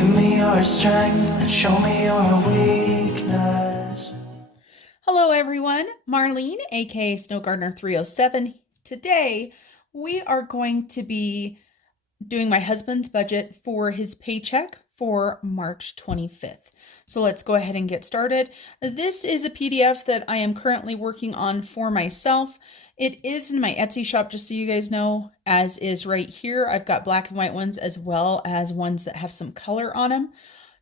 Give me your strength and show me your weakness. Hello everyone, Marlene, aka SnowGardener307. Today we are going to be doing my husband's budget for his paycheck for March 25th. So let's go ahead and get started. This is a PDF that I am currently working on for myself. It is in my Etsy shop, just so you guys know, as is right here. I've got black and white ones as well as ones that have some color on them.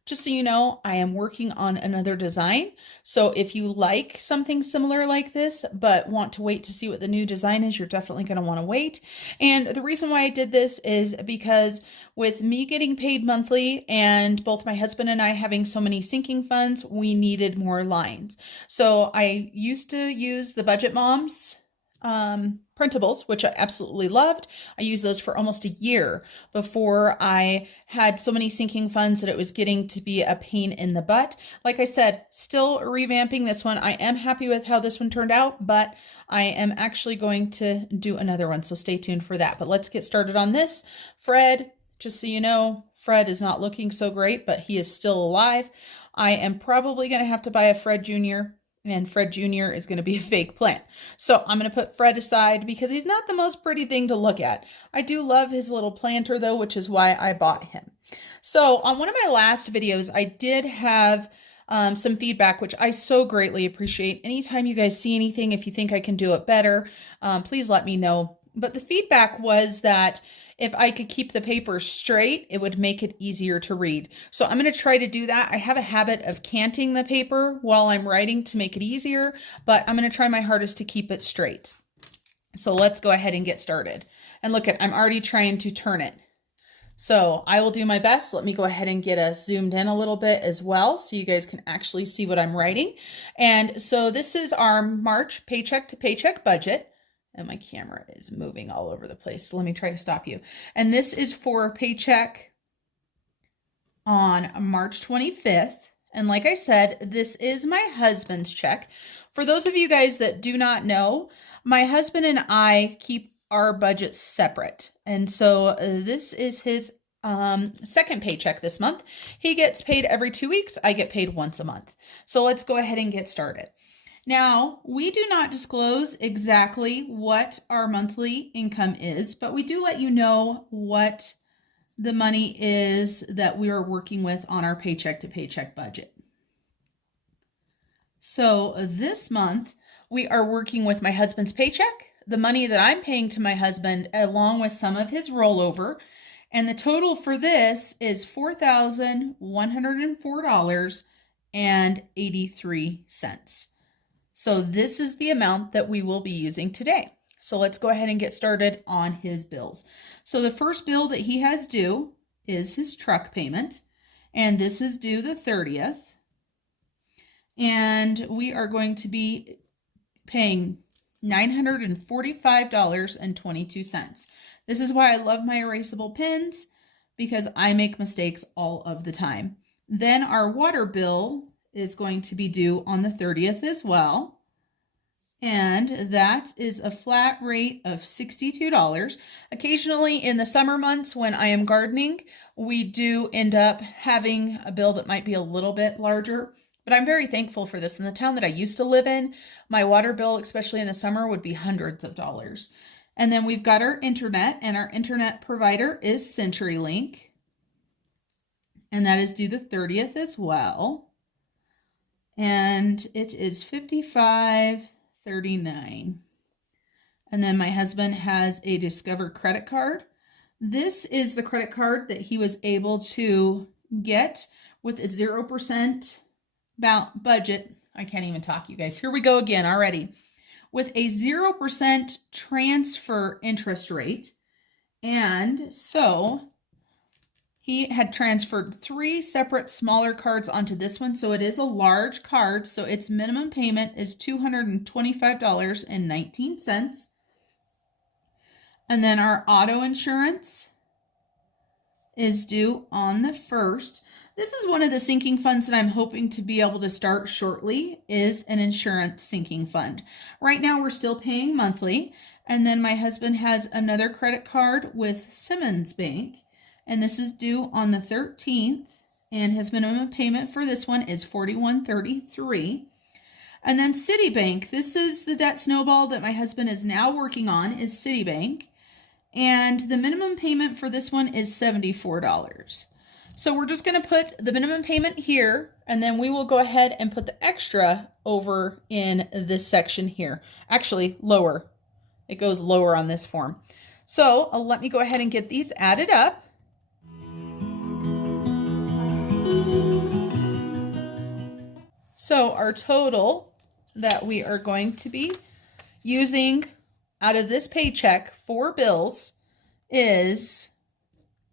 Just so you know, I am working on another design. So if you like something similar like this, but want to wait to see what the new design is, you're definitely going to want to wait. And the reason why I did this is because with me getting paid monthly and both my husband and I having so many sinking funds, we needed more lines. So I used to use the Budget Moms printables, which I absolutely loved. I used those for almost a year before I had so many sinking funds that it was getting to be a pain in the butt. Like I said, still revamping this one. I am happy with how this one turned out, but I am actually going to do another one, so stay tuned for that. But let's get started on this. Fred, just so you know, Fred is not looking so great, but he is still alive. I am probably going to have to buy a Fred Jr., and Fred Jr. is going to be a fake plant. So I'm going to put Fred aside because he's not the most pretty thing to look at. I do love his little planter though, which is why I bought him. So on one of my last videos, I did have some feedback, which I so greatly appreciate. Anytime you guys see anything, if you think I can do it better, please let me know. But the feedback was that if I could keep the paper straight, it would make it easier to read. So I'm going to try to do that. I have a habit of canting the paper while I'm writing to make it easier, but I'm going to try my hardest to keep it straight. So let's go ahead and get started. And look at, I'm already trying to turn it. So I will do my best. Let me go ahead and get us zoomed in a little bit as well so you guys can actually see what I'm writing. And so this is our March paycheck to paycheck budget. And my camera is moving all over the place. So let me try to stop you. And this is for paycheck on March 25th. And like I said, this is my husband's check. For those of you guys that do not know, my husband and I keep our budgets separate. And so this is his second paycheck this month. He gets paid every 2 weeks. I get paid once a month. So let's go ahead and get started. Now, we do not disclose exactly what our monthly income is, but we do let you know what the money is that we are working with on our paycheck to paycheck budget. So this month, we are working with my husband's paycheck, the money that I'm paying to my husband, along with some of his rollover. And the total for this is $4,104.83. So this is the amount that we will be using today. So let's go ahead and get started on his bills. So the first bill that he has due is his truck payment, and this is due the 30th. And we are going to be paying $945.22. This is why I love my erasable pens, because I make mistakes all of the time. Then our water bill is going to be due on the 30th as well. And that is a flat rate of $62. Occasionally in the summer months when I am gardening, we do end up having a bill that might be a little bit larger, but I'm very thankful for this. In the town that I used to live in, my water bill, especially in the summer, would be hundreds of dollars. And then we've got our internet, and our internet provider is CenturyLink, and that is due the 30th as well. And it is $55.39. And then my husband has a Discover credit card. This is the credit card that he was able to get with a 0% budget. I can't even talk, you guys. Here we go again already. With a 0% transfer interest rate. And so he had transferred 3 separate smaller cards onto this one, so it is a large card, so its minimum payment is $225.19. And then our auto insurance is due on the 1st. This is one of the sinking funds that I'm hoping to be able to start shortly, is an insurance sinking fund. Right now we're still paying monthly, and then my husband has another credit card with Simmons Bank, and this is due on the 13th. and his minimum payment for this one is $41.33. And then Citibank, this is the debt snowball that my husband is now working on, is Citibank. And the minimum payment for this one is $74. So we're just going to put the minimum payment here, and then we will go ahead and put the extra over in this section here. Actually, lower. It goes lower on this form. So let me go ahead and get these added up. So our total that we are going to be using out of this paycheck for bills is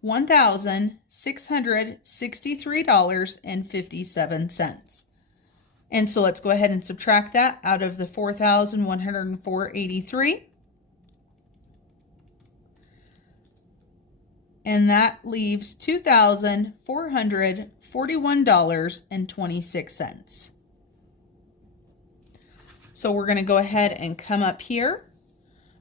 $1,663.57. And so let's go ahead and subtract that out of the $4,104.83. And that leaves $2,441.26. So we're going to go ahead and come up here,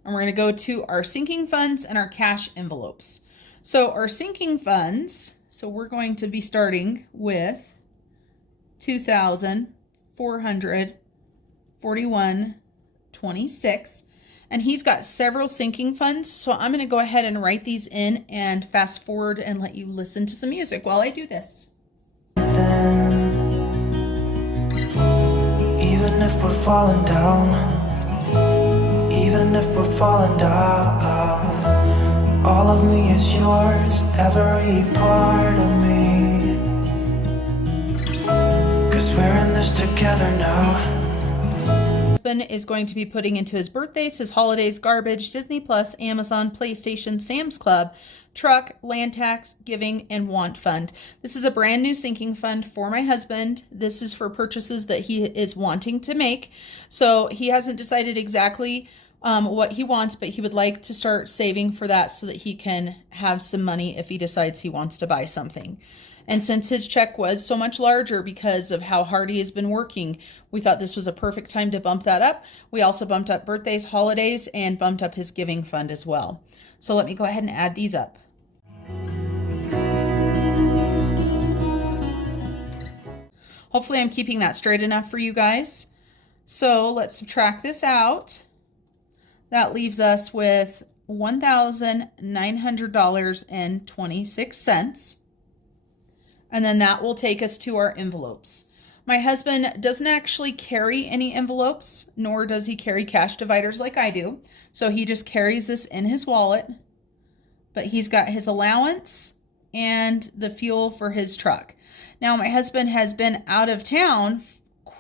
and we're going to go to our sinking funds and our cash envelopes. So our sinking funds, so we're going to be starting with $2,441.26, and he's got several sinking funds. So I'm going to go ahead and write these in and fast forward and let you listen to some music while I do this. Even if we're falling down, even if we're falling down, all of me is yours, every part of me. 'Cause we're in this together now. Husband is going to be putting into his birthdays, his holidays, garbage, Disney Plus, Amazon, PlayStation, Sam's Club, truck, land tax, giving, and want fund. This is a brand new sinking fund for my husband. This is for purchases that he is wanting to make. So he hasn't decided exactly what he wants, but he would like to start saving for that so that he can have some money if he decides he wants to buy something. And since his check was so much larger because of how hard he has been working, we thought this was a perfect time to bump that up. We also bumped up birthdays, holidays, and bumped up his giving fund as well. So let me go ahead and add these up. Hopefully I'm keeping that straight enough for you guys. So let's subtract this out. That leaves us with $1,900.26. And then that will take us to our envelopes. My husband doesn't actually carry any envelopes, nor does he carry cash dividers like I do. So he just carries this in his wallet. But he's got his allowance and the fuel for his truck. Now, my husband has been out of town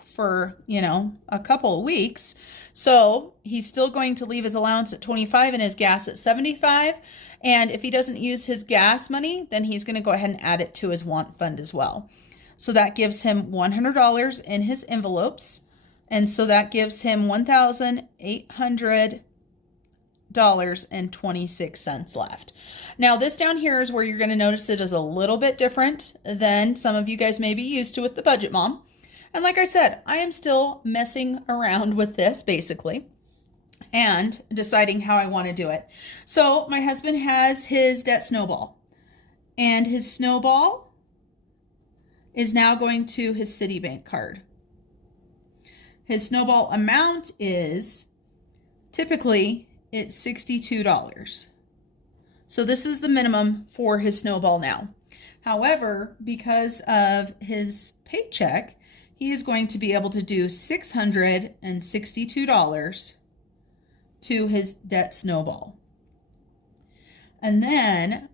for, a couple of weeks. So he's still going to leave his allowance at 25 and his gas at 75. And if he doesn't use his gas money, then he's going to go ahead and add it to his want fund as well. So that gives him $100 in his envelopes. And so that gives him $1,800.26 left. Now this down here is where you're going to notice it is a little bit different than some of you guys may be used to with the Budget Mom. And like I said, I am still messing around with this basically and deciding how I want to do it. So my husband has his debt snowball, and his snowball is now going to his Citibank card. His snowball amount is typically it's $62. So this is the minimum for his snowball now. However, because of his paycheck, he is going to be able to do $662 to his debt snowball. And then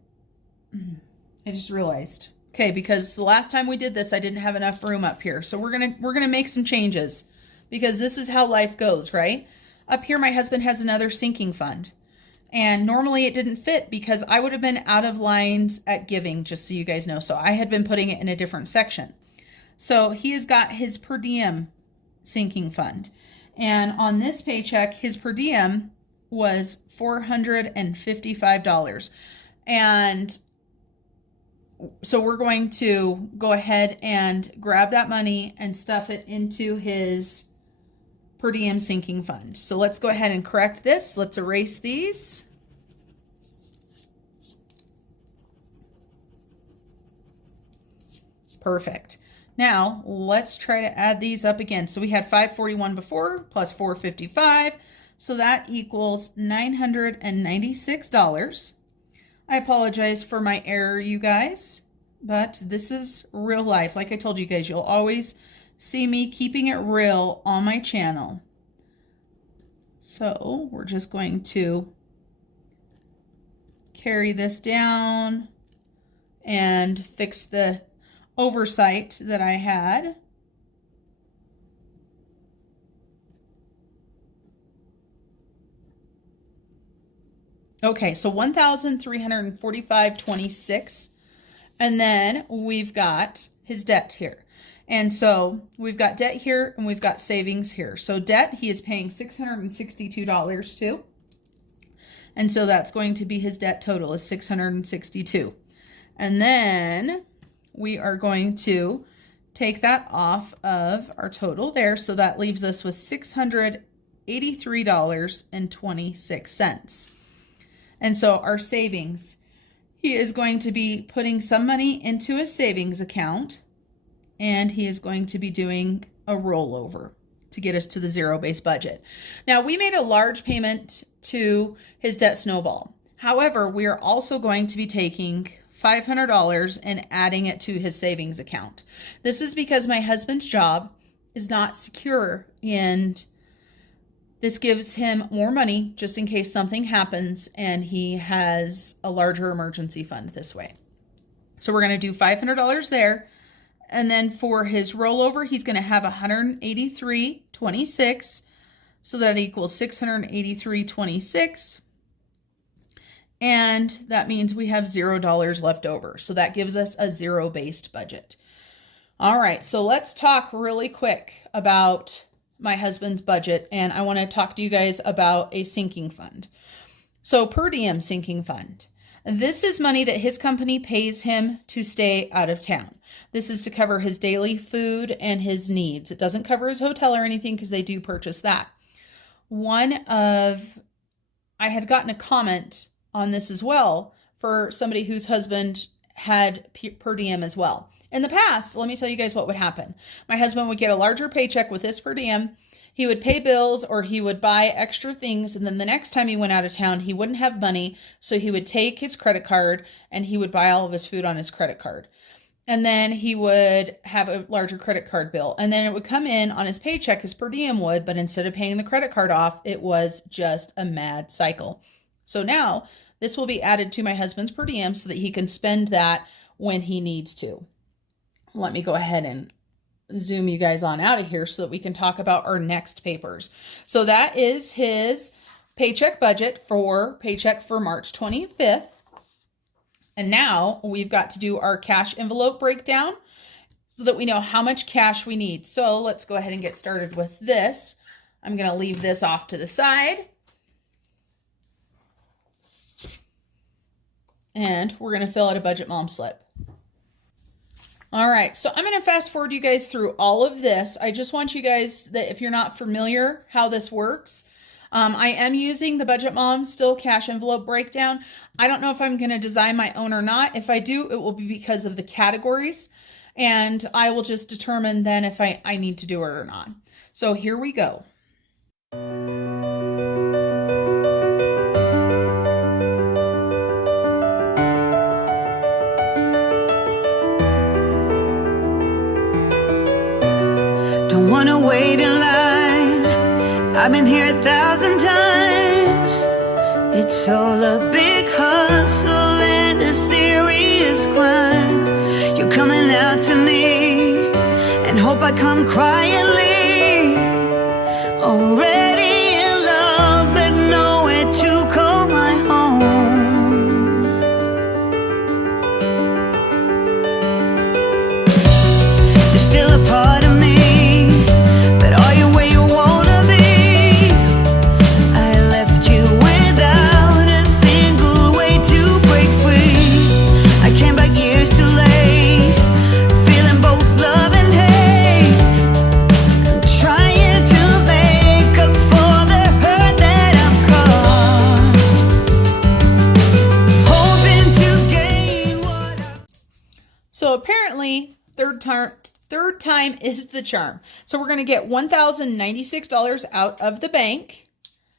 I just realized, okay, because the last time we did this, I didn't have enough room up here. So we're gonna make some changes because this is how life goes, right? Up here, my husband has another sinking fund. And normally it didn't fit because I would have been out of lines at giving, just so you guys know. So I had been putting it in a different section. So he has got his per diem sinking fund. And on this paycheck, his per diem was $455. And so we're going to go ahead and grab that money and stuff it into his per diem sinking fund. So let's go ahead and correct this. Let's erase these. Perfect. Now let's try to add these up again. So we had 541 before plus 455. So that equals $996. I apologize for my error, you guys, but this is real life. Like I told you guys, you'll always see me keeping it real on my channel. So we're just going to carry this down and fix the oversight that I had. Okay, so 1,345.26, and then we've got his debt here. And so we've got debt here and we've got savings here. So debt, he is paying $662 to. And so that's going to be his debt total is $662. And then we are going to take that off of our total there. So that leaves us with $683.26. And so our savings, he is going to be putting some money into his savings account, and he is going to be doing a rollover to get us to the zero-based budget. Now, we made a large payment to his debt snowball. However, we are also going to be taking $500 and adding it to his savings account. This is because my husband's job is not secure, and this gives him more money just in case something happens, and he has a larger emergency fund this way. So we're going to do $500 there. And then for his rollover, he's going to have $183.26. So that equals $683.26. And that means we have $0 left over. So that gives us a zero-based budget. All right, so let's talk really quick about my husband's budget, and I want to talk to you guys about a sinking fund. So per diem sinking fund. This is money that his company pays him to stay out of town. This is to cover his daily food and his needs. It doesn't cover his hotel or anything because they do purchase that. I had gotten a comment on this as well for somebody whose husband had per diem as well. In the past, let me tell you guys what would happen. My husband would get a larger paycheck with this per diem. He would pay bills or he would buy extra things. And then the next time he went out of town, he wouldn't have money. So he would take his credit card and he would buy all of his food on his credit card. And then he would have a larger credit card bill. And then it would come in on his paycheck, his per diem would, but instead of paying the credit card off, it was just a mad cycle. So now this will be added to my husband's per diem so that he can spend that when he needs to. Let me go ahead and zoom you guys on out of here so that we can talk about our next papers. So that is his paycheck budget for paycheck for March 25th. And now we've got to do our cash envelope breakdown so that we know how much cash we need. So let's go ahead and get started with this. I'm going to leave this off to the side. And we're going to fill out a Budget Mom slip. All right, so I'm going to fast forward you guys through all of this. I just want you guys that if you're not familiar how this works, I am using the Budget Mom still cash envelope breakdown. I don't know if I'm going to design my own or not. If I do, it will be because of the categories, and I will just determine then if I need to do it or not. So here we go. Don't wanna wait in line. I've been here 1,000 times. It's all a big hustle and a serious crime. You're coming out to me and hope I come quietly. Already in love, but nowhere to call my home. You're still a part of me. So apparently third time is the charm. So we're going to get $1,096 out of the bank.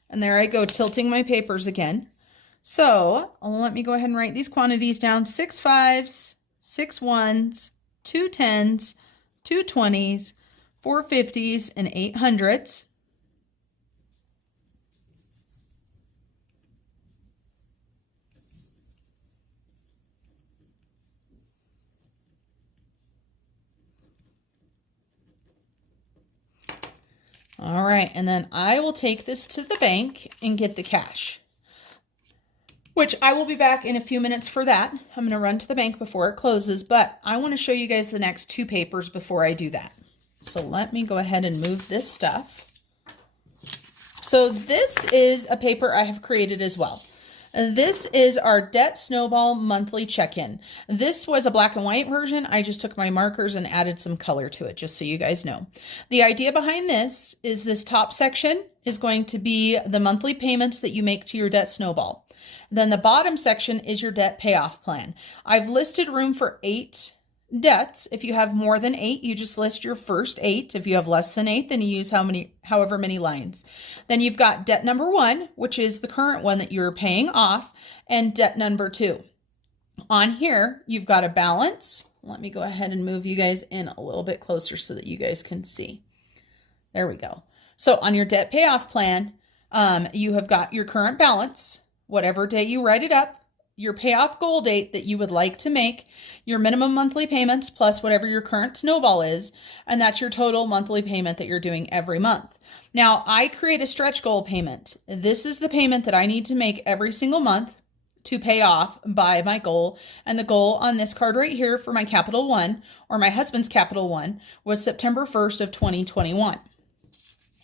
And there I go, tilting my papers again. So let me go ahead and write these quantities down. 6 5s, 6 1s, 2 10s, 2 20s, 4 50s, and 8 hundreds. All right, and then I will take this to the bank and get the cash, which I will be back in a few minutes for that. I'm going to run to the bank before it closes, but I want to show you guys the next 2 papers before I do that. So let me go ahead and move this stuff. So this is a paper I have created as well. This is our Debt Snowball monthly check-in. This was a black and white version. I just took my markers and added some color to it, just so you guys know. The idea behind this is this top section is going to be the monthly payments that you make to your Debt Snowball. Then the bottom section is your debt payoff plan. I've listed room for 8 debts. If you have more than 8, you just list your first 8. If you have less than 8, then you use however many lines. Then you've got debt number 1, which is the current one that you're paying off, and debt number 2. On here, you've got a balance. Let me go ahead and move you guys in a little bit closer so that you guys can see. There we go. So on your debt payoff plan, you have got your current balance, whatever day you write it up, your payoff goal date that you would like to make, your minimum monthly payments plus whatever your current snowball is, and that's your total monthly payment that you're doing every month. Now, I create a stretch goal payment. This is the payment that I need to make every single month to pay off by my goal. And the goal on this card right here for my Capital One, or my husband's Capital One, was September 1st of 2021.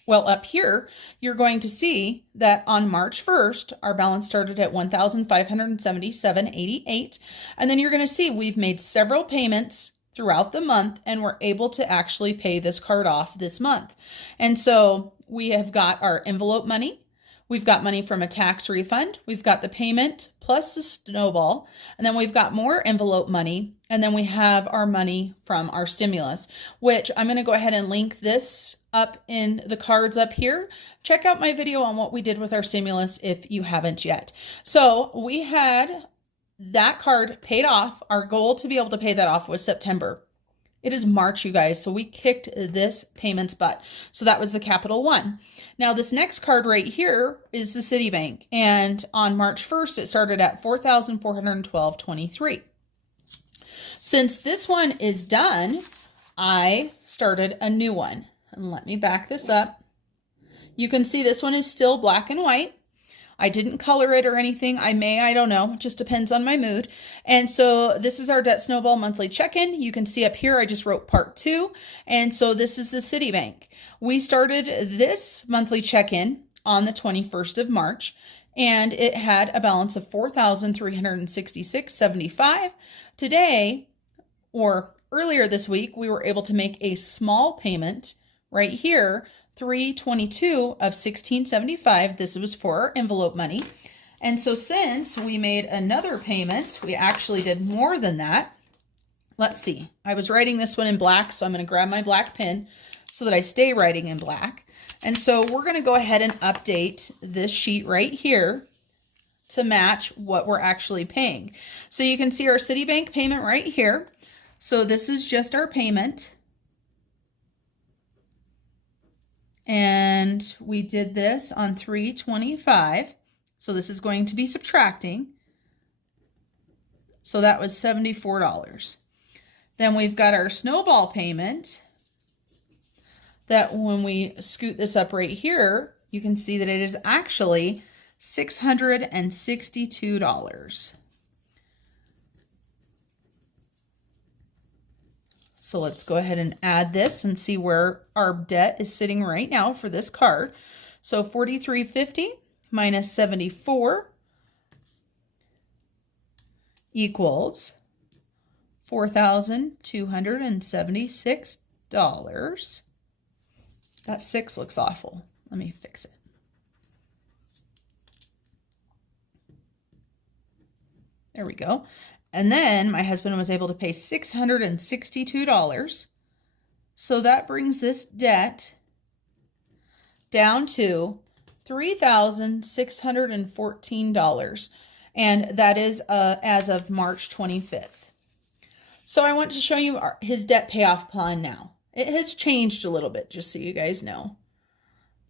Well, up here, you're going to see that on March 1st, our balance started at $1,577.88. And then you're going to see we've made several payments throughout the month, and we're able to actually pay this card off this month. And so we have got our envelope money. We've got money from a tax refund. We've got the payment plus the snowball. And then we've got more envelope money. And then we have our money from our stimulus, which I'm going to go ahead and link this up in the cards up here. Check out my video on what we did with our stimulus if you haven't yet. So we had that card paid off. Our goal to be able to pay that off was September. It is March, you guys. So we kicked this payment's butt. So that was the Capital One. Now this next card right here is the Citibank. And on March 1st, it started at $4,412.23. Since this one is done, I started a new one. And let me back this up. You can see this one is still black and white. I didn't color it or anything. I may, I don't know. It just depends on my mood. And so this is our Debt Snowball monthly check-in. You can see up here, I just wrote part 2. And so this is the Citibank. We started this monthly check-in on the 21st of March, and it had a balance of $4,366.75. Today, or earlier this week, we were able to make a small payment right here, $322 of $16.75. This was for our envelope money. And so since we made another payment, we actually did more than that. Let's see. I was writing this one in black, so I'm going to grab my black pen so that I stay writing in black. And so we're going to go ahead and update this sheet right here to match what we're actually paying. So you can see our Citibank payment right here. So this is just our payment. And we did this on 3/25. So this is going to be subtracting. So that was $74. Then we've got our snowball payment that when we scoot this up right here, you can see that it is actually $662. So let's go ahead and add this and see where our debt is sitting right now for this card. So $43.50 minus $74 equals $4,276. That 6 looks awful. Let me fix it. There we go. And then my husband was able to pay $662. So that brings this debt down to $3,614. And that is as of March 25th. So I want to show you his debt payoff plan now. It has changed a little bit, just so you guys know.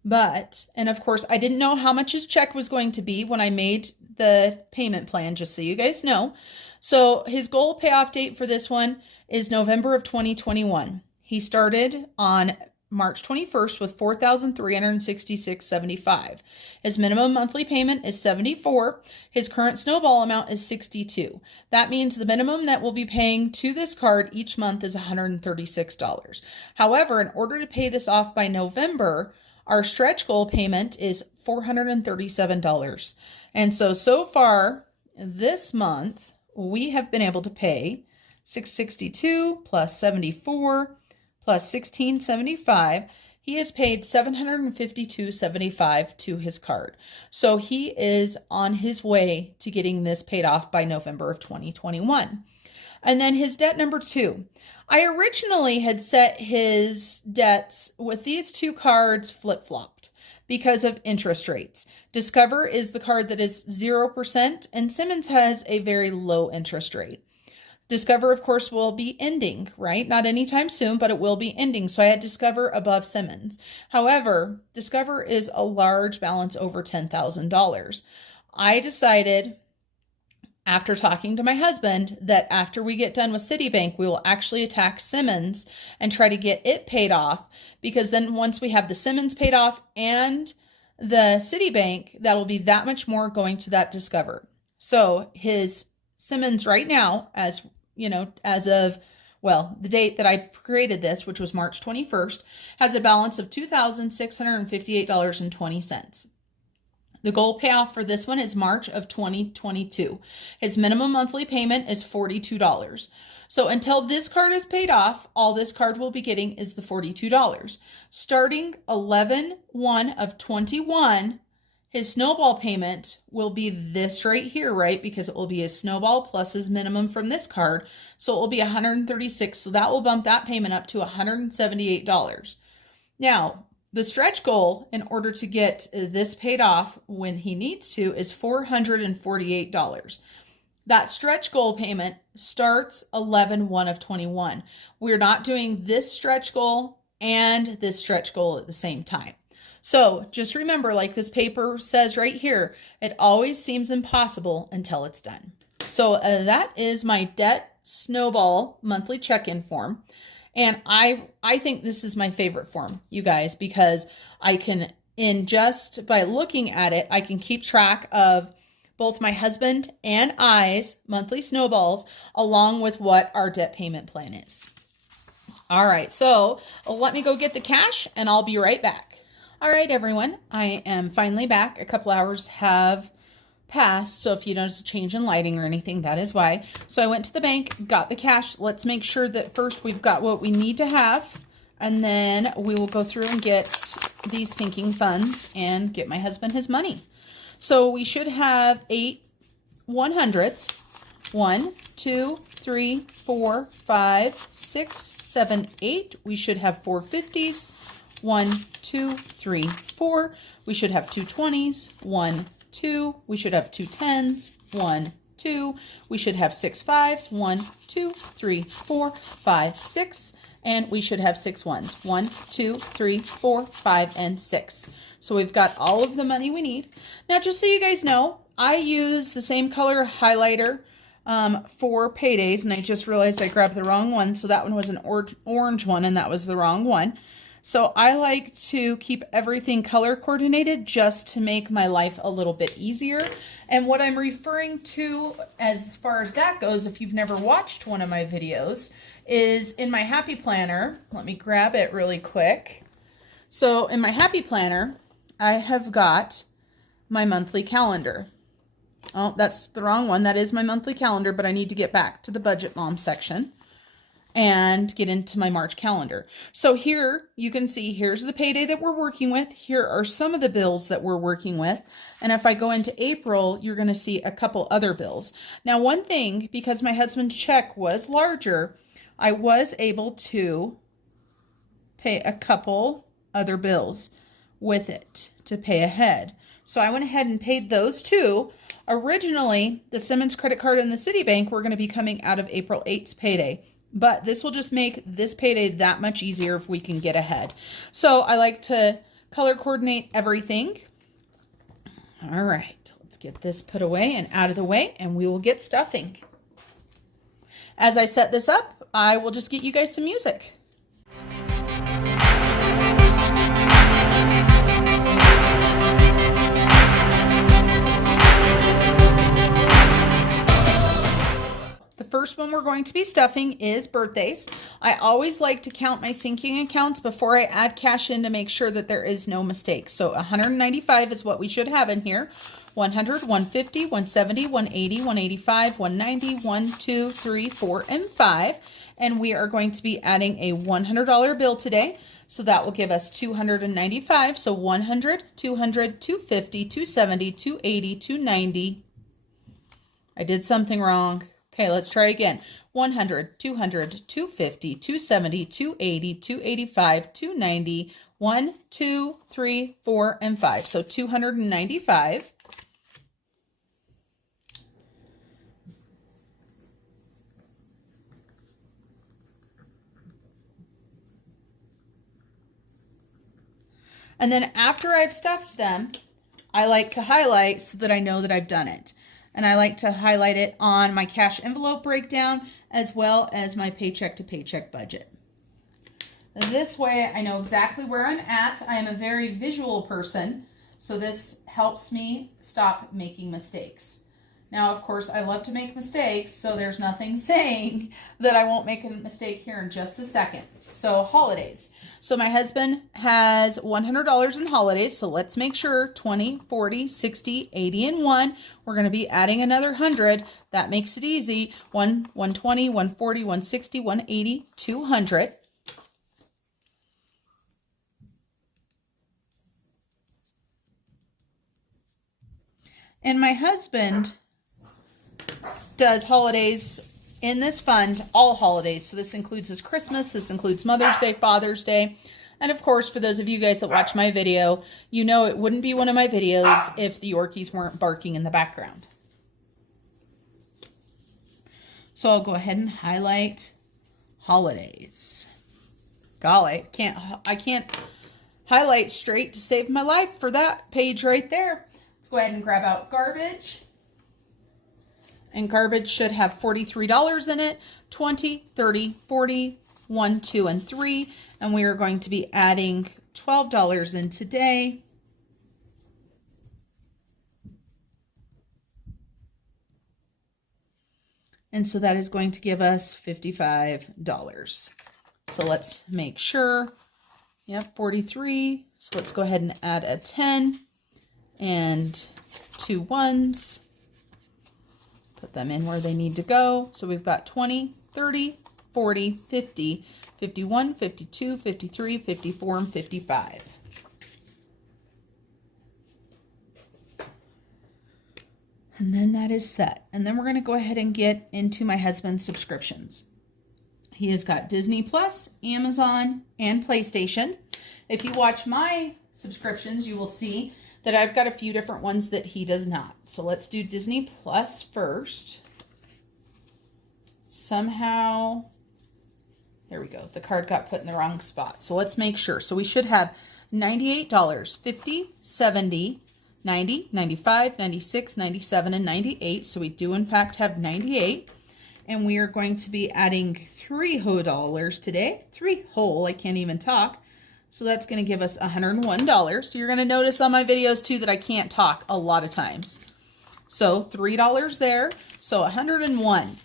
But, and of course, I didn't know how much his check was going to be when I made the payment plan, just so you guys know. So his goal payoff date for this one is November of 2021. He started on March 21st with $4,366.75. His minimum monthly payment is $74. His current snowball amount is $62. That means the minimum that we'll be paying to this card each month is $136. However, in order to pay this off by November, our stretch goal payment is $437. And so far this month, we have been able to pay $662 plus $74 plus $16.75. He has paid $752.75 to his card. So he is on his way to getting this paid off by November of 2021. And then his debt number 2. I originally had set his debts with these two cards flip-flopped because of interest rates. Discover is the card that is 0%, and Simmons has a very low interest rate. Discover, of course, will be ending, right? Not anytime soon, but it will be ending. So I had Discover above Simmons. However, Discover is a large balance over $10,000. I decided, after talking to my husband, that after we get done with Citibank, we will actually attack Simmons and try to get it paid off, because then once we have the Simmons paid off and the Citibank, that'll be that much more going to that Discover. So his Simmons right now, as you know, as of, well, the date that I created this, which was March 21st, has a balance of $2,658.20. The goal payoff for this one is March of 2022. His minimum monthly payment is $42. So until this card is paid off, all this card will be getting is the $42. Starting 11/1 of 21, his snowball payment will be this right here, right? Because it will be his snowball plus his minimum from this card. So it will be $136. So that will bump that payment up to $178. Now, the stretch goal in order to get this paid off when he needs to is $448. That stretch goal payment starts 11/1 of 21. We're not doing this stretch goal and this stretch goal at the same time. So just remember, like this paper says right here, it always seems impossible until it's done. So that is my debt snowball monthly check-in form. And I think this is my favorite form, you guys, because I can, in just by looking at it, I can keep track of both my husband and I's monthly snowballs along with what our debt payment plan is. All right, so let me go get the cash and I'll be right back. All right, everyone, I am finally back. A couple hours have passed, so if you notice a change in lighting or anything, that is why. So I went to the bank, got the cash. Let's make sure that first we've got what we need to have, and then we will go through and get these sinking funds and get my husband his money. So we should have 8 100s. 1, 2, 3, 4, 5, 6, 7, 8. We should have 4 50s. 1, 2, 3, 4. We should have 2 20s. 1, 2. We should have 2 10s. 1, 2. We should have 6 5s. 1, 2, 3, 4, 5, 6. And we should have 6 1s. 1, 2, 3, 4, 5, and 6. So we've got all of the money we need. Now, just so you guys know, I use the same color highlighter for paydays, and I just realized I grabbed the wrong one. So that one was an orange one, and that was the wrong one. So I like to keep everything color coordinated just to make my life a little bit easier. And what I'm referring to as far as that goes, if you've never watched one of my videos, is in my Happy Planner. Let me grab it really quick. So in my Happy Planner, I have got my monthly calendar. Oh, that's the wrong one. That is my monthly calendar, but I need to get back to the Budget Mom section. and get into my March calendar. So here you can see, here's the payday that we're working with. Here are some of the bills that we're working with. And if I go into April, you're going to see a couple other bills. Now, one thing, because my husband's check was larger, I was able to pay a couple other bills with it to pay ahead. So I went ahead and paid those too. Originally, the Simmons credit card and the Citibank were going to be coming out of April 8th's payday. But this will just make this payday that much easier if we can get ahead. So I like to color coordinate everything. All right, let's get this put away and out of the way, and we will get stuffing. As I set this up, I will just get you guys some music. First one we're going to be stuffing is birthdays. I always like to count my sinking accounts before I add cash in to make sure that there is no mistake. So 195 is what we should have in here. 100, 150, 170, 180, 185, 190, 1, 2, 3, 4, and 5. And we are going to be adding a $100 bill today. So that will give us 295. So 100, 200, 250, 270, 280, 290. I did something wrong. Okay, let's try again. 100, 200, 250, 270, 280, 285, 290, 1, 2, 3, 4, and 5. So 295. And then after I've stuffed them, I like to highlight so that I know that I've done it. And I like to highlight it on my cash envelope breakdown as well as my paycheck to paycheck budget. This way I know exactly where I'm at. I am a very visual person, so this helps me stop making mistakes. Now, of course, I love to make mistakes, so there's nothing saying that I won't make a mistake here in just a second. So holidays. So my husband has $100 in holidays. So let's make sure 20, 40, 60, 80, and 1. We're going to be adding another 100. That makes it easy. 120, 140, 160, 180, 200. And my husband does holidays in this fund, all holidays. So this includes his Christmas, this includes Mother's Day, Father's Day. And of course, for those of you guys that watch my video, you know it wouldn't be one of my videos if the Yorkies weren't barking in the background. So I'll go ahead and highlight holidays. Golly, I can't highlight straight to save my life for that page right there. Let's go ahead and grab out garbage. And garbage should have $43 in it, 20, 30, 40, 1, 2, and 3. And we are going to be adding $12 in today. And so that is going to give us $55. So let's make sure. Yep, 43. So let's go ahead and add a 10 and 2 ones. Put them in where they need to go. So we've got 20, 30, 40, 50, 51, 52, 53, 54, and 55. And then that is set. And then we're going to go ahead and get into my husband's subscriptions. He has got Disney Plus, Amazon, and PlayStation. If you watch my subscriptions, you will see that I've got a few different ones that he does not. So let's do Disney Plus first. Somehow, there we go. The card got put in the wrong spot. So let's make sure. So we should have $98, 50, 70, 90, 95, 96, 97, and 98. So we do in fact have 98. And we are going to be adding $3 today. 3 whole, I can't even talk. So that's going to give us $101. So you're going to notice on my videos too that I can't talk a lot of times. So $3 there. So 101.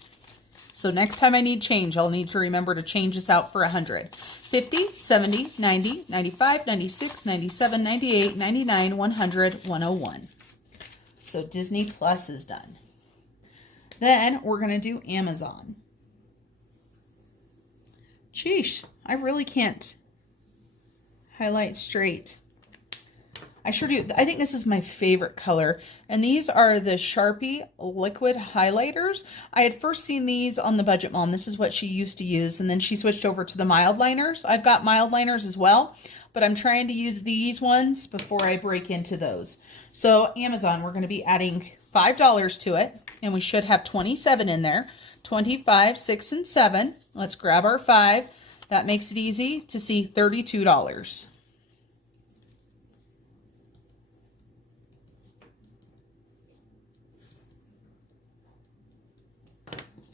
So next time I need change, I'll need to remember to change this out for 100. 50, 70, 90, 95, 96, 97, 98, 99, 100, 101. So Disney Plus is done. Then we're going to do Amazon. Sheesh, I really can't highlight straight. I sure do. I think this is my favorite color. And these are the Sharpie liquid highlighters. I had first seen these on the Budget Mom. This is what she used to use. And then she switched over to the mild liners. I've got mild liners as well, but I'm trying to use these ones before I break into those. So Amazon, we're going to be adding $5 to it. And we should have 27 in there. 25, 6, and 7. Let's grab our 5. That makes it easy to see $32.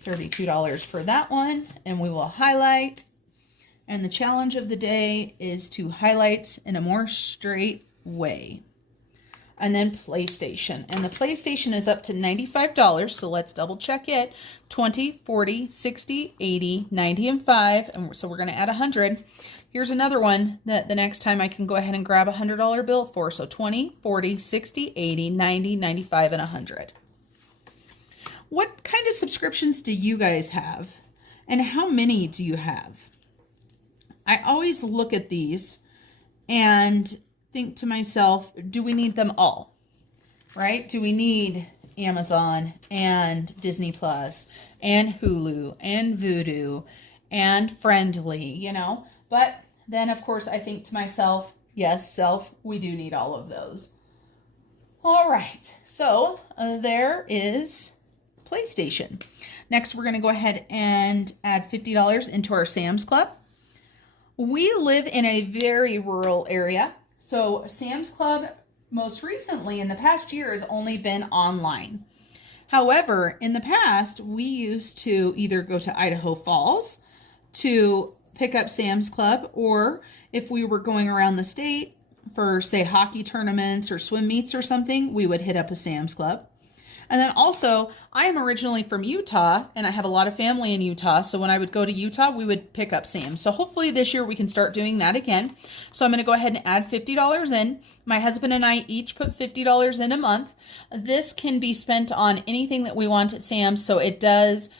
$32 for that one, and we will highlight. And the challenge of the day is to highlight in a more straight way. And then PlayStation, and the PlayStation is up to $95, so let's double check it. 20, 40, 60, 80, 90, and 5, and so we're going to add 100. Here's another one that the next time I can go ahead and grab a $100 bill for. So 20, 40, 60, 80, 90, 95, and 100. What kind of subscriptions do you guys have? And how many do you have? I always look at these and think to myself, do we need them all? Right? Do we need Amazon and Disney Plus and Hulu and Vudu and Friendly, you know? But then, of course, I think to myself, yes, self, we do need all of those. All right. So there is PlayStation. Next, we're going to go ahead and add $50 into our Sam's Club. We live in a very rural area, so Sam's Club most recently in the past year has only been online. However, in the past, we used to either go to Idaho Falls to pick up Sam's Club, or if we were going around the state for, say, hockey tournaments or swim meets or something, we would hit up a Sam's Club. And then also, I am originally from Utah, and I have a lot of family in Utah. So when I would go to Utah, we would pick up Sam's. So hopefully this year we can start doing that again. So I'm going to go ahead and add $50 in. My husband and I each put $50 in a month. This can be spent on anything that we want at Sam's. So it does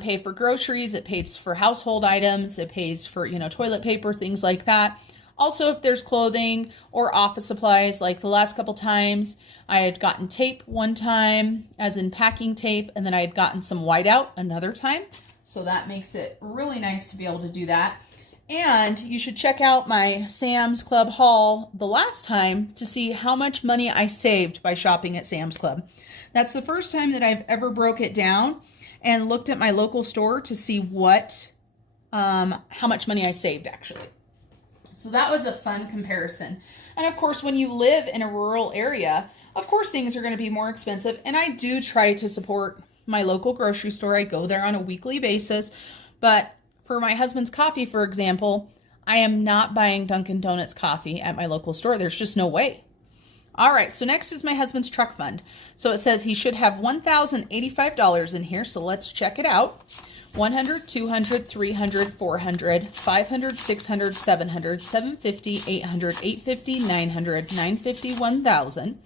pay for groceries. It pays for household items. It pays for, you know, toilet paper, things like that. Also, if there's clothing or office supplies, like the last couple times, I had gotten tape one time, as in packing tape, and then I had gotten some whiteout another time. So that makes it really nice to be able to do that. And you should check out my Sam's Club haul the last time to see how much money I saved by shopping at Sam's Club. That's the first time that I've ever broke it down and looked at my local store to see how much money I saved actually. So that was a fun comparison. And of course, when you live in a rural area, of course, things are going to be more expensive. And I do try to support my local grocery store. I go there on a weekly basis. But for my husband's coffee, for example, I am not buying Dunkin' Donuts coffee at my local store. There's just no way. All right, so next is my husband's truck fund. So it says he should have $1,085 in here. So let's check it out. 100, 200, 300, 400, 500, 600, 700, 750, 800, 850, 900, 950, 1,000,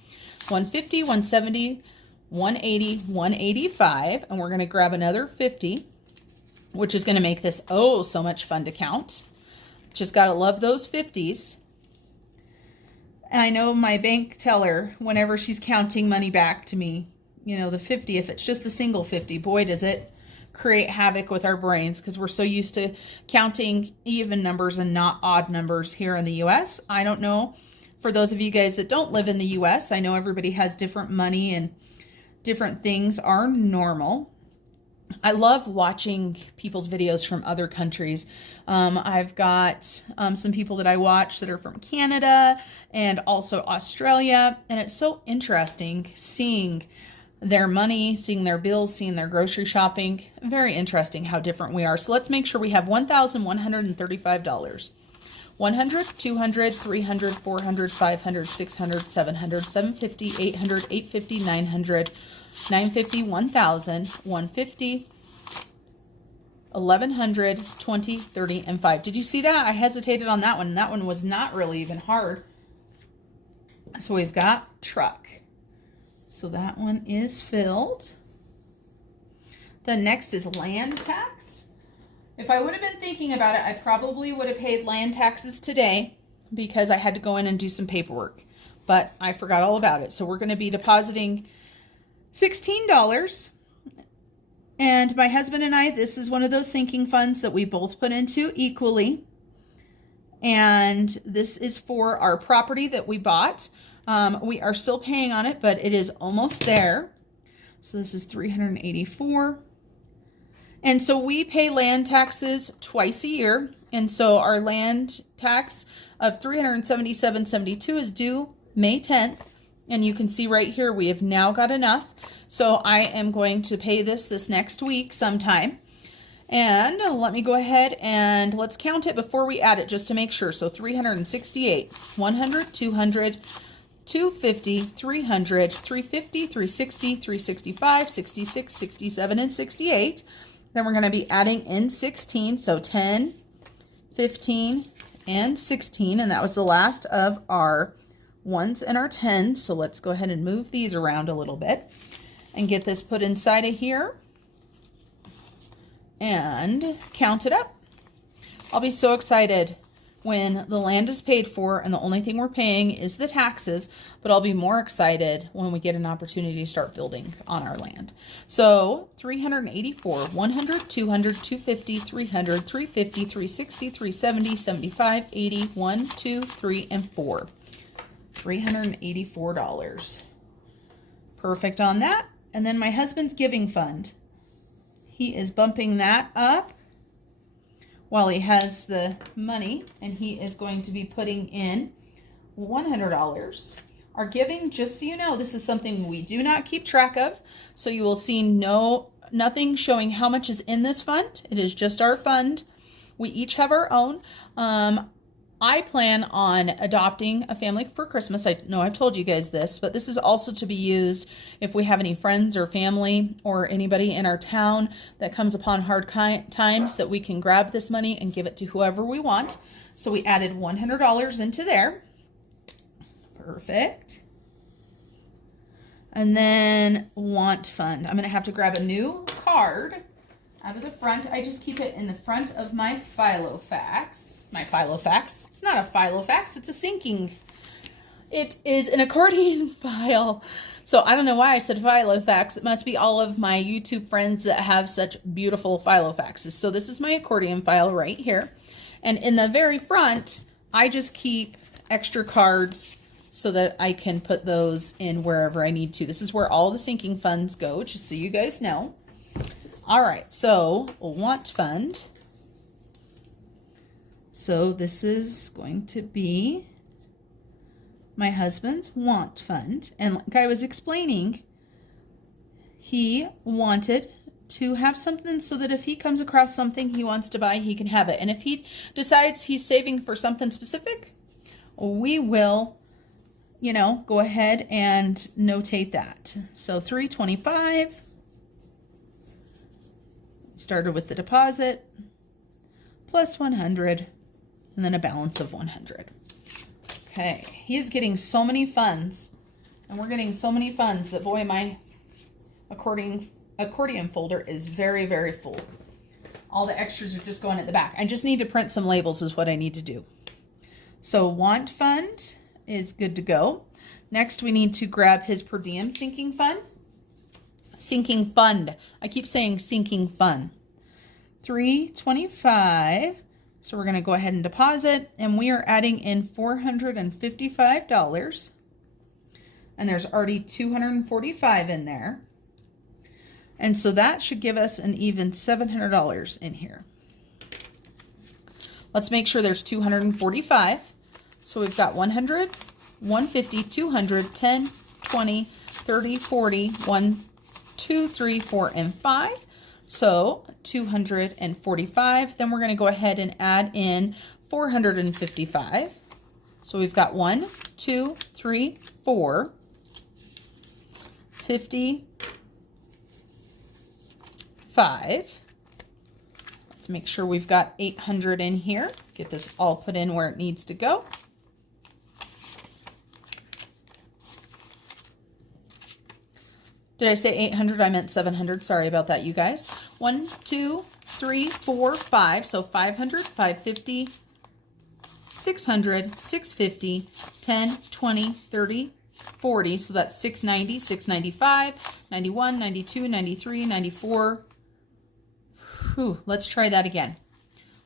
150, 170, 180, 185, and we're going to grab another 50, which is going to make this oh so much fun to count. Just got to love those 50s. And I know my bank teller, whenever she's counting money back to me, you know, the 50, if it's just a single 50, boy, does it create havoc with our brains because we're so used to counting even numbers and not odd numbers here in the US. I don't know, for those of you guys that don't live in the US, I know everybody has different money and different things are normal. I love watching people's videos from other countries. I've got some people that I watch that are from Canada and also Australia, and it's so interesting seeing their money, seeing their bills, seeing their grocery shopping. Very interesting how different we are. So let's make sure we have $1,135. 100, 200, 300, 400, 500, 600, 700, 750, 800, 850, 900, 950, 1,000, 150, 1,100, 20, 30, and 5. Did you see that? I hesitated on that one. That one was not really even hard. So we've got truck. So that one is filled. The next is land tax. If I would have been thinking about it, I probably would have paid land taxes today because I had to go in and do some paperwork, but I forgot all about it. So we're going to be depositing $16. And my husband and I, this is one of those sinking funds that we both put into equally. And this is for our property that we bought. We are still paying on it, but it is almost there. So this is $384. And so we pay land taxes twice a year. And so our land tax of $377.72 is due May 10th. And you can see right here, we have now got enough. So I am going to pay this next week sometime. And let me go ahead and let's count it before we add it just to make sure. So 368, 100, 200, 250, 300, 350, 360, 365, 66, 67, and 68. Then we're going to be adding in 16. So 10, 15, and 16. And that was the last of our ones and our 10s. So let's go ahead and move these around a little bit and get this put inside of here and count it up. I'll be so excited when the land is paid for and the only thing we're paying is the taxes, but I'll be more excited when we get an opportunity to start building on our land. So 384, 100, 200, 250, 300, 350, 360, 370, 75, 80, 1, 2, 3, and 4. $384. Perfect on that. And then my husband's giving fund. He is bumping that up while he has the money, and he is going to be putting in $100. Our giving, just so you know, this is something we do not keep track of. So you will see nothing showing how much is in this fund. It is just our fund. We each have our own. I plan on adopting a family for Christmas. I know I've told you guys this, but this is also to be used if we have any friends or family or anybody in our town that comes upon hard times, that we can grab this money and give it to whoever we want. So we added $100 into there. Perfect. And then want fund. I'm going to have to grab a new card out of the front. I just keep it in the front of my Filofax. It's not a Filofax, it's a sinking. It is an accordion file. So I don't know why I said Filofax. It must be all of my YouTube friends that have such beautiful Filofaxes. So this is my accordion file right here. And in the very front, I just keep extra cards so that I can put those in wherever I need to. This is where all the sinking funds go, just so you guys know. All right, so want fund. So this is going to be my husband's want fund. And like I was explaining, he wanted to have something so that if he comes across something he wants to buy, he can have it. And if he decides he's saving for something specific, we will, you know, go ahead and notate that. So $325. Started with the deposit plus 100. And then a balance of 100. Okay, he is getting so many funds, and we're getting so many funds that, boy, my accordion folder is very, very full. All the extras are just going at the back. I just need to print some labels is what I need to do. So want fund is good to go. Next, we need to grab his per diem sinking fund. Sinking fund. I keep saying sinking fund. $325. So we're going to go ahead and deposit, and we are adding in $455. And there's already $245 in there. And so that should give us an even $700 in here. Let's make sure there's 245. So we've got 100, 150, 200, 10, 20, 30, 40, 1, 2, 3, 4, and 5. So 245. Then we're going to go ahead and add in 455. So we've got 1, 2, 3, 4, 55. Let's make sure we've got 800 in here. Get this all put in where it needs to go. Did I say 800? I meant 700. Sorry about that, you guys. 1, 2, 3, 4, 5. So 500, 550, 600, 650, 10, 20, 30, 40. So that's 690, 695, 91, 92, 93, 94. Whew, let's try that again.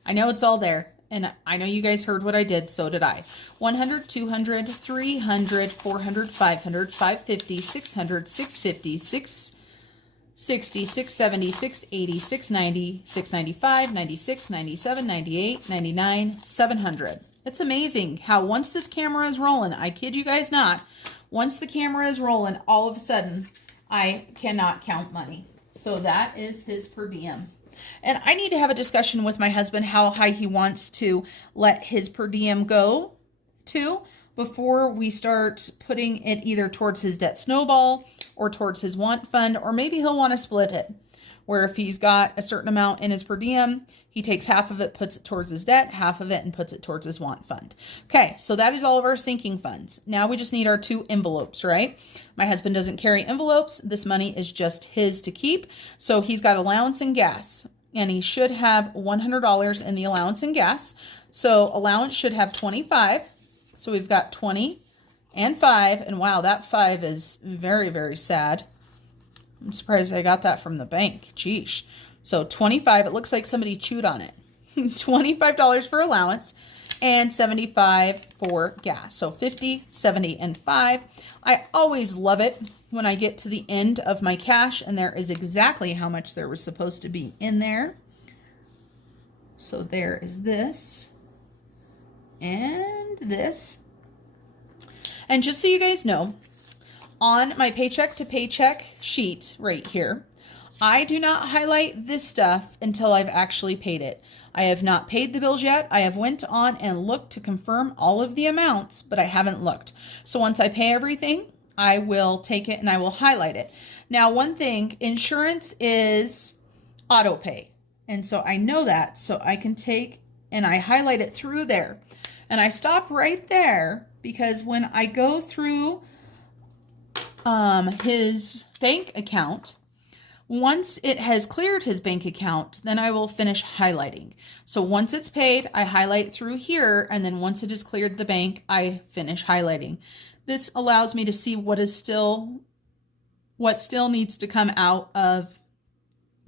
I know it's all there, and I know you guys heard what I did, so did I. 100, 200, 300, 400, 500, 550, 600, 650, 660, 670, 680, 690, 695, 96, 97, 98, 99, 700. It's amazing how once this camera is rolling, I kid you guys not, once the camera is rolling, all of a sudden, I cannot count money. So that is his per diem. And I need to have a discussion with my husband how high he wants to let his per diem go to before we start putting it either towards his debt snowball or towards his want fund, or maybe he'll want to split it, where if he's got a certain amount in his per diem, he takes half of it, puts it towards his debt, half of it, and puts it towards his want fund. Okay, so that is all of our sinking funds. Now we just need our 2 envelopes, right? My husband doesn't carry envelopes. This money is just his to keep. So he's got allowance and gas, and he should have $100 in the allowance and gas. So allowance should have 25. So we've got 20 and 5, and wow, that 5 is very, very sad. I'm surprised I got that from the bank. Geesh. So 25, it looks like somebody chewed on it. $25 for allowance and 75 for gas. So 50, 70, and 5. I always love it when I get to the end of my cash and there is exactly how much there was supposed to be in there. So there is this and this. And just so you guys know, on my paycheck to paycheck sheet right here, I do not highlight this stuff until I've actually paid it. I have not paid the bills yet. I have went on and looked to confirm all of the amounts, but I haven't looked. So once I pay everything, I will take it and I will highlight it. Now, one thing, insurance is auto pay. And so I know that, so I can take and I highlight it through there. And I stop right there because when I go through his bank account, once it has cleared his bank account, then I will finish highlighting. So once it's paid, I highlight through here, and then once it has cleared the bank, I finish highlighting. This allows me to see what still needs to come out of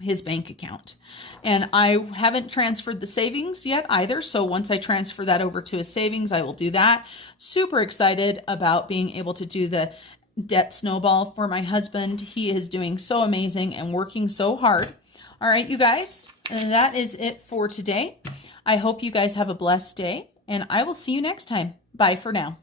his bank account. And I haven't transferred the savings yet either, so once I transfer that over to his savings, I will do that. Super excited about being able to do the debt snowball for my husband. He is doing so amazing and working so hard. All right, you guys, and that is it for today. I hope you guys have a blessed day, and I will see you next time. Bye for now.